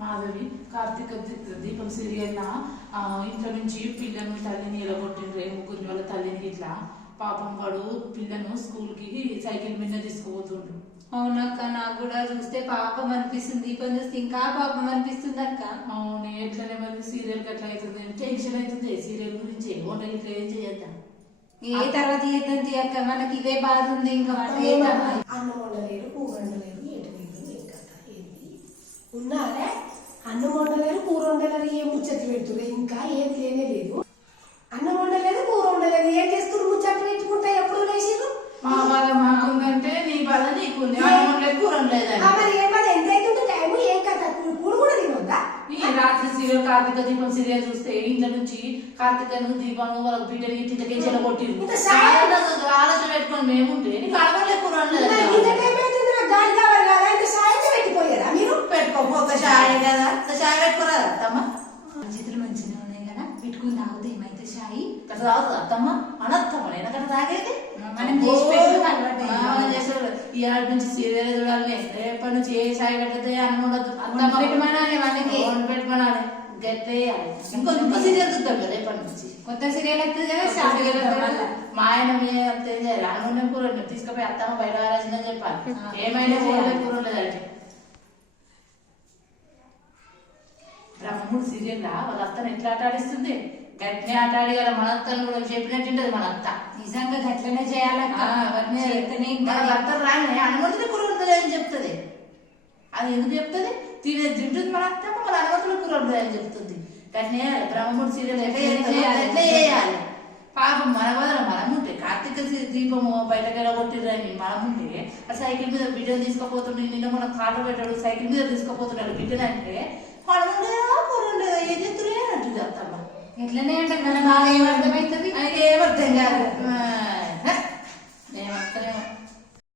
మాధవి కార్తీక దీపం సీరియల్ ఇంట్లో నుంచి పిల్లను తల్లిని ఎలగొట్టిండ్రే ముగ్గురిని వాళ్ళ తల్లిని ఇట్లా పాపం వాడు పిల్లను స్కూల్ కి సైకిల్ మీద తీసుకుపోతుండ్రు. అవునక్క, నాకు కూడా చూస్తే పాపం అనిపిస్తుంది. దీపం చూస్తే ఇంకా పాపం అనిపిస్తుంది అక్క. అవును, ఎట్లనే మరి సీరియల్ కి అట్లా అవుతుంది, టెన్షన్ అవుతుంది సీరియల్ గురించి. వంట ఇట్లా ఏం చేయొద్దా? ఏ తర్వాత చేద్దాం తీయక్క, మనకి ఇవే బాధ ఉంది. ఇంకా అన్నం వండలేరు, కూర వండలేరు, ఏంటి ఉన్నారే? అన్నం వండలేరు, కూర వండలేరు, ఏం ముచ్చట్లు పెడుతున్నారు? ఇంకా ఏం లేనే లేదు. అన్నం వండలేదు, కూర వండలేదు, ఏం చేస్తున్నారు? ముచ్చట్లు పెట్టుకుంటా ఎప్పుడు లేచిరు? మా బాధ మాకుందంటే నీ బాధ నీకుంది. అన్నం వండలేదు, కూర వండలేదు. మరి ఏం బాధ? ఎంత అవుతుంది టైం? ఏం కదా కూడు కూడా తినొద్దా? ఈ రాత్రి సీరియల్ కార్తీక దీపం సీరియల్ చూస్తే ఇంట్లో నుంచి కార్తీకను దీపం వాళ్ళ బిడ్డని ఇంటికి చెలగొట్టింది. ఆలోచన పెట్టుకొని మేముంటే నీకు అడగలే కూర పెట్టిపోయారా మీరు? పెట్టుకోక షాయ్ కదా, షాయ్ పెట్టుకోరాదా అత్తమ్మ? చేతులు మంచిగా ఉన్నాయి కదా, పెట్టుకుని తాగుతాయి ఏమైతే షాయి రాదు అత్తమ్మ అనత్తమ్మ నేనక్కడ తాగేది. మనం చేసి ఈ ఆడి నుంచి సీరియల్ చూడాలి, రేపటి నుంచి ఏ షాయ్ పెట్టదే అన్నం ఉండదు. అత్తమ్మ పెట్టమనాలి, వాళ్ళకి పెట్టమనాలి, గట్టేయాలి. ఇంకో సీరియల్ చూద్దాం రేపటి నుంచి. కొత్త సీరియల్ వస్తుంది కదా, మా ఆయన ఏం చేయాలి? అన్నం కూర తీసుకుపోయి అత్తమ్మ బయట వారాల్సిందని చెప్పాలి. ఏమైనా కూర ఉండదంటే బ్రహ్మముడు సీరియల్ వాళ్ళ అత్తను ఎట్లా ఆట ఆడిస్తుంది, గట్టినే ఆట ఆడి కదా. మన అత్తను కూడా చెప్పినట్టుంటది మన అత్త. నిజంగా గట్లనే చేయాలక్క. మన భర్త రాని అనుమతులు కూర ఉంటుంది అని చెప్తుంది. అది ఎందుకు చెప్తుంది? తింటుంది మన అత్త, మన అనుమతులు కూర ఉంటుంది అని చెప్తుంది. గట్టినే బ్రహ్మముడు సీరియల్ ఎట్లా చేయాలి? పాపం మన వదల మనముంటే కార్తీక దీపము బయటకు కొట్టిరని మనముంటే ఆ సైకిల్ మీద బిడ్డను తీసుకుపోతుండే. నిన్న మనం కాళ్ళు పెట్టాడు, సైకిల్ మీద తీసుకుపోతున్నాడు బిడ్డనంటే పడముండేదా కూర ఉండేదా ఏం చెప్తున్నా అంటుంది అత్తమ్మ. ఎట్లనే అంటే మన బాగా ఏమర్థమవుతుంది? ఏమర్థం కాదు.